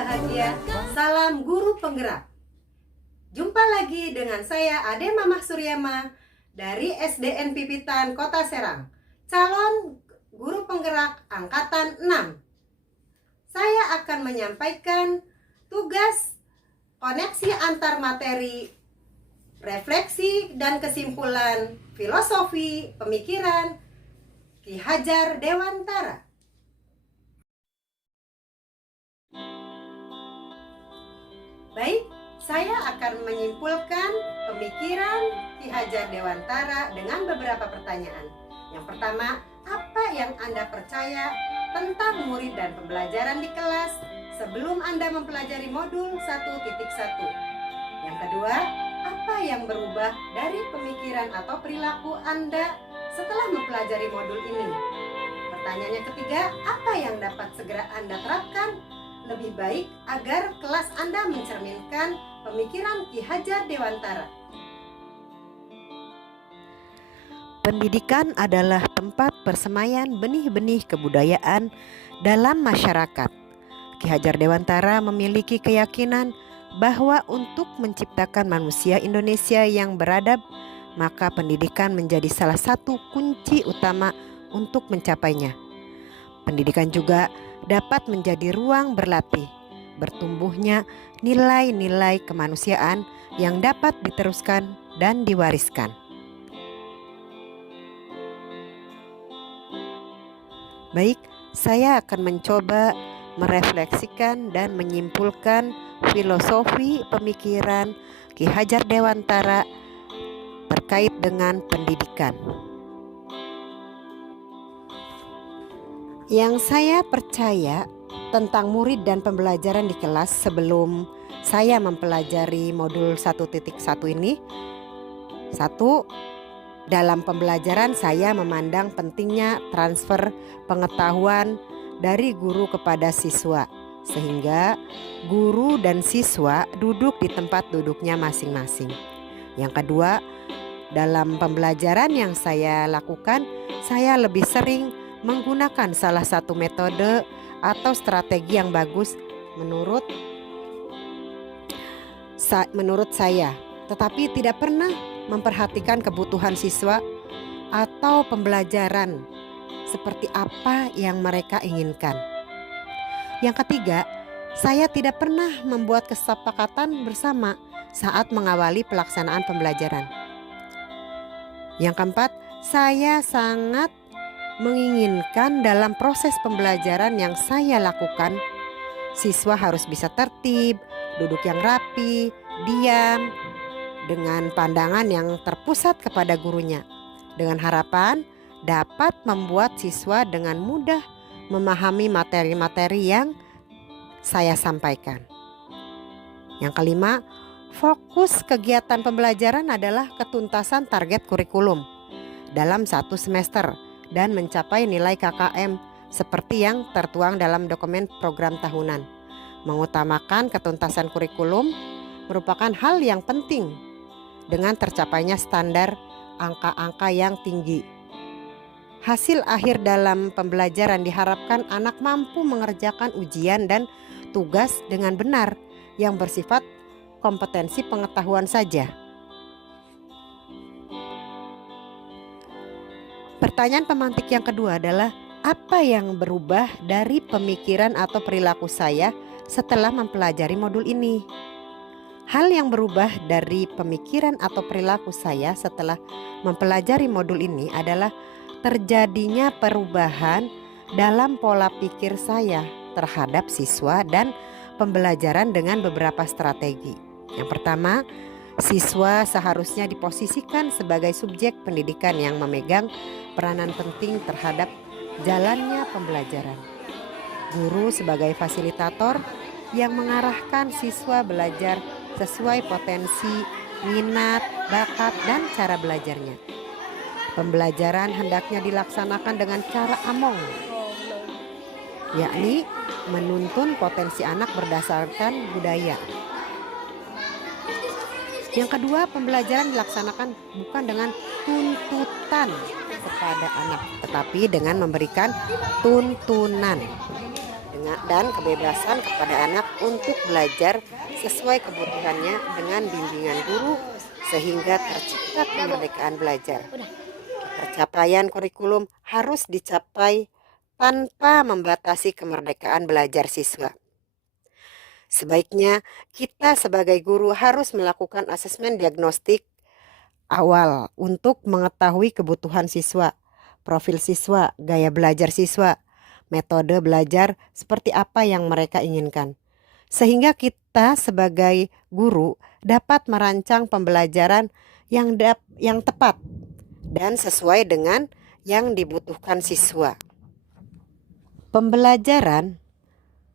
bahagia. Salam guru penggerak. Jumpa lagi dengan saya Ade Mamah Suryama dari SDN Pipitan Kota Serang, calon guru penggerak angkatan 6. Saya akan menyampaikan tugas koneksi antar materi, refleksi dan kesimpulan filosofi pemikiran Ki Hajar Dewantara. Baik, saya akan menyimpulkan pemikiran Ki Hajar Dewantara dengan beberapa pertanyaan. Yang pertama, apa yang Anda percaya tentang murid dan pembelajaran di kelas sebelum Anda mempelajari modul 1.1? Yang kedua, apa yang berubah dari pemikiran atau perilaku Anda setelah mempelajari modul ini? Pertanyaan yang ketiga, apa yang dapat segera Anda terapkan lebih baik agar kelas Anda mencerminkan pemikiran Ki Hajar Dewantara? Pendidikan adalah tempat persemaian benih-benih kebudayaan dalam masyarakat. Ki Hajar Dewantara memiliki keyakinan bahwa untuk menciptakan manusia Indonesia yang beradab, maka pendidikan menjadi salah satu kunci utama untuk mencapainya. Pendidikan juga dapat menjadi ruang berlatih, bertumbuhnya nilai-nilai kemanusiaan yang dapat diteruskan dan diwariskan. Baik, saya akan mencoba merefleksikan dan menyimpulkan filosofi pemikiran Ki Hajar Dewantara terkait dengan pendidikan. Yang saya percaya tentang murid dan pembelajaran di kelas sebelum saya mempelajari modul 1.1 ini, satu, dalam pembelajaran saya memandang pentingnya transfer pengetahuan dari guru kepada siswa, sehingga guru dan siswa duduk di tempat duduknya masing-masing. Yang kedua, dalam pembelajaran yang saya lakukan, saya lebih sering menggunakan salah satu metode atau strategi yang bagus menurut saya, tetapi tidak pernah memperhatikan kebutuhan siswa atau pembelajaran seperti apa yang mereka inginkan. Yang ketiga, saya tidak pernah membuat kesepakatan bersama saat mengawali pelaksanaan pembelajaran. Yang keempat, saya sangat menginginkan dalam proses pembelajaran yang saya lakukan, siswa harus bisa tertib, duduk yang rapi, diam, dengan pandangan yang terpusat kepada gurunya, dengan harapan dapat membuat siswa dengan mudah memahami materi-materi yang saya sampaikan. Yang kelima, fokus kegiatan pembelajaran adalah ketuntasan target kurikulum dalam satu semester dan mencapai nilai KKM seperti yang tertuang dalam dokumen program tahunan. Mengutamakan ketuntasan kurikulum merupakan hal yang penting dengan tercapainya standar angka-angka yang tinggi. Hasil akhir dalam pembelajaran diharapkan anak mampu mengerjakan ujian dan tugas dengan benar yang bersifat kompetensi pengetahuan saja. Pertanyaan pemantik yang kedua adalah, apa yang berubah dari pemikiran atau perilaku saya setelah mempelajari modul ini? Hal yang berubah dari pemikiran atau perilaku saya setelah mempelajari modul ini adalah terjadinya perubahan dalam pola pikir saya terhadap siswa dan pembelajaran dengan beberapa strategi. Yang pertama, siswa seharusnya diposisikan sebagai subjek pendidikan yang memegang peranan penting terhadap jalannya pembelajaran. Guru sebagai fasilitator yang mengarahkan siswa belajar sesuai potensi, minat, bakat, dan cara belajarnya. Pembelajaran hendaknya dilaksanakan dengan cara among, yakni menuntun potensi anak berdasarkan budaya. Yang kedua, pembelajaran dilaksanakan bukan dengan tuntutan kepada anak, tetapi dengan memberikan tuntunan. dan kebebasan kepada anak untuk belajar sesuai kebutuhannya dengan bimbingan guru sehingga tercipta kemerdekaan belajar. Pencapaian kurikulum harus dicapai tanpa membatasi kemerdekaan belajar siswa. Sebaiknya kita sebagai guru harus melakukan asesmen diagnostik awal untuk mengetahui kebutuhan siswa, profil siswa, gaya belajar siswa, metode belajar seperti apa yang mereka inginkan. Sehingga kita sebagai guru dapat merancang pembelajaran yang tepat dan sesuai dengan yang dibutuhkan siswa. Pembelajaran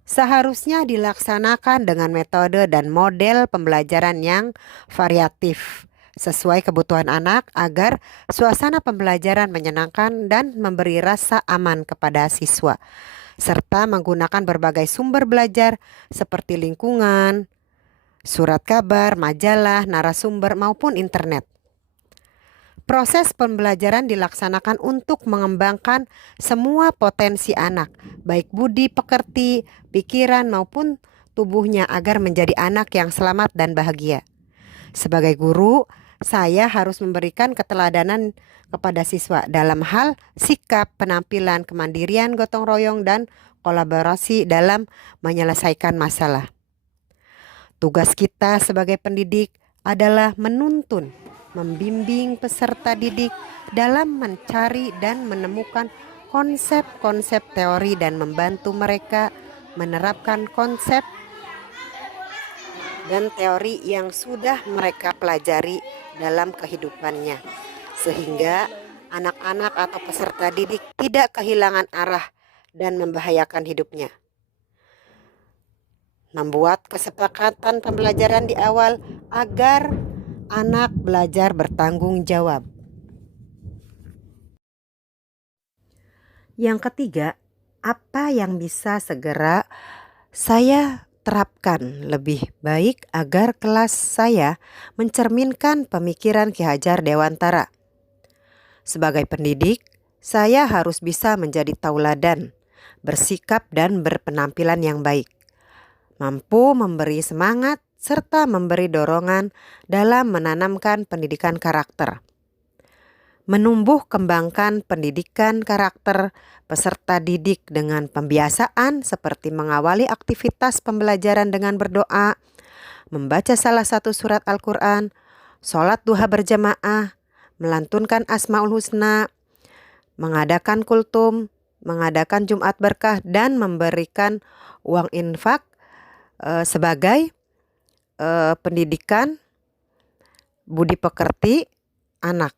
seharusnya dilaksanakan dengan metode dan model pembelajaran yang variatif sesuai kebutuhan anak agar suasana pembelajaran menyenangkan dan memberi rasa aman kepada siswa, serta menggunakan berbagai sumber belajar seperti lingkungan, surat kabar, majalah, narasumber maupun internet. Proses pembelajaran dilaksanakan untuk mengembangkan semua potensi anak, baik budi pekerti, pikiran maupun tubuhnya agar menjadi anak yang selamat dan bahagia. Sebagai guru, saya harus memberikan keteladanan kepada siswa dalam hal sikap, penampilan, kemandirian, gotong royong, dan kolaborasi dalam menyelesaikan masalah. Tugas kita sebagai pendidik adalah menuntun, membimbing peserta didik dalam mencari dan menemukan konsep-konsep teori dan membantu mereka menerapkan konsep dan teori yang sudah mereka pelajari dalam kehidupannya, sehingga anak-anak atau peserta didik tidak kehilangan arah dan membahayakan hidupnya. Membuat kesepakatan pembelajaran di awal agar anak belajar bertanggung jawab. Yang ketiga, apa yang bisa segera saya terapkan lebih baik agar kelas saya mencerminkan pemikiran Ki Hajar Dewantara. Sebagai pendidik, saya harus bisa menjadi tauladan, bersikap dan berpenampilan yang baik, mampu memberi semangat serta memberi dorongan dalam menanamkan pendidikan karakter. Menumbuh kembangkan pendidikan karakter peserta didik dengan pembiasaan seperti mengawali aktivitas pembelajaran dengan berdoa, membaca salah satu surat Al-Quran, sholat duha berjamaah, melantunkan Asmaul Husna, mengadakan kultum, mengadakan Jumat Berkah, dan memberikan uang infak sebagai pendidikan budi pekerti anak.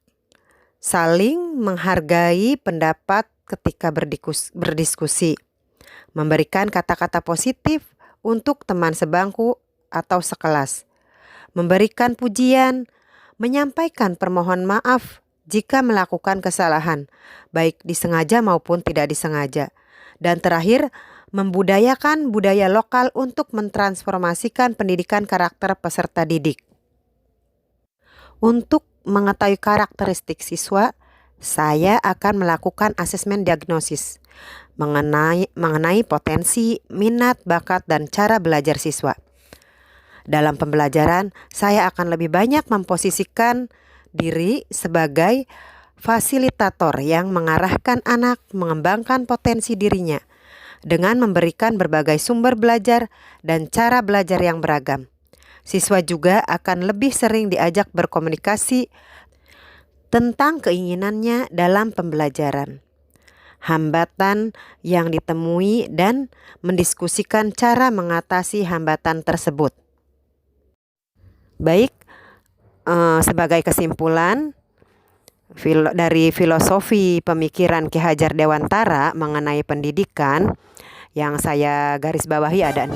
Saling menghargai pendapat ketika berdiskusi, memberikan kata-kata positif untuk teman sebangku atau sekelas, memberikan pujian, menyampaikan permohonan maaf jika melakukan kesalahan, baik disengaja maupun tidak disengaja, dan terakhir, membudayakan budaya lokal untuk mentransformasikan pendidikan karakter peserta didik. Untuk mengetahui karakteristik siswa, saya akan melakukan asesmen diagnosis mengenai potensi, minat, bakat, dan cara belajar siswa. Dalam pembelajaran, saya akan lebih banyak memposisikan diri sebagai fasilitator yang mengarahkan anak mengembangkan potensi dirinya dengan memberikan berbagai sumber belajar dan cara belajar yang beragam. Siswa juga akan lebih sering diajak berkomunikasi tentang keinginannya dalam pembelajaran, hambatan yang ditemui, dan mendiskusikan cara mengatasi hambatan tersebut. Baik, sebagai kesimpulan dari filosofi pemikiran Ki Hajar Dewantara mengenai pendidikan yang saya garis bawahi ada 6.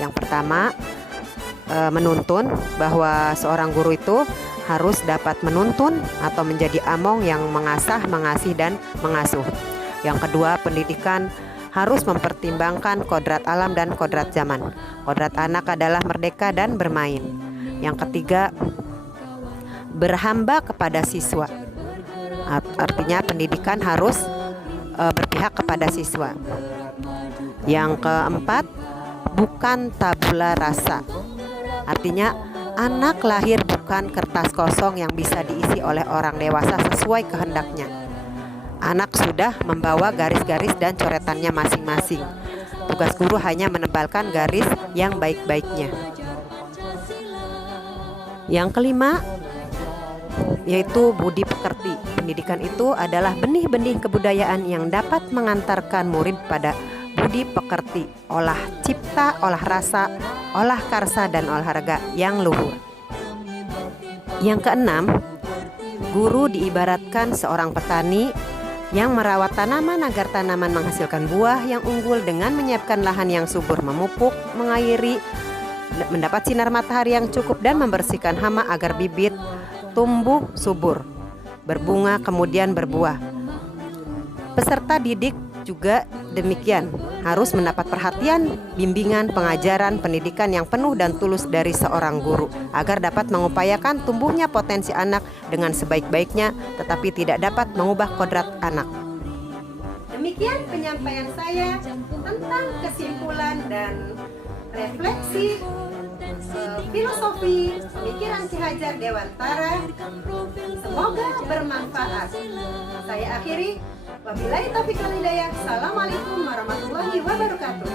Yang pertama, menuntun, bahwa seorang guru itu harus dapat menuntun atau menjadi among yang mengasah, mengasih, dan mengasuh. Yang kedua, pendidikan harus mempertimbangkan kodrat alam dan kodrat zaman. Kodrat anak adalah merdeka dan bermain. Yang ketiga, berhamba kepada siswa. Artinya pendidikan harus berpihak kepada siswa. Yang keempat, bukan tabula rasa. Artinya anak lahir bukan kertas kosong yang bisa diisi oleh orang dewasa sesuai kehendaknya. Anak sudah membawa garis-garis dan coretannya masing-masing. Tugas guru hanya menebalkan garis yang baik-baiknya. Yang kelima, yaitu budi pekerti. Pendidikan itu adalah benih-benih kebudayaan yang dapat mengantarkan murid pada budi pekerti, olah cipta, olah rasa, olah karsa, dan olahraga yang luhur. Yang keenam, guru diibaratkan seorang petani yang merawat tanaman agar tanaman menghasilkan buah yang unggul dengan menyiapkan lahan yang subur, memupuk, mengairi, mendapat sinar matahari yang cukup, dan membersihkan hama agar bibit tumbuh subur, berbunga, kemudian berbuah. Peserta didik juga demikian, harus mendapat perhatian, bimbingan, pengajaran, pendidikan yang penuh dan tulus dari seorang guru agar dapat mengupayakan tumbuhnya potensi anak dengan sebaik-baiknya, tetapi tidak dapat mengubah kodrat anak. Demikian penyampaian saya tentang kesimpulan dan refleksi filosofi pemikiran Ki Hajar Dewantara. Semoga bermanfaat. Saya akhiri. Wabillahi taufiq wal hidayah. Assalamualaikum warahmatullahi wabarakatuh.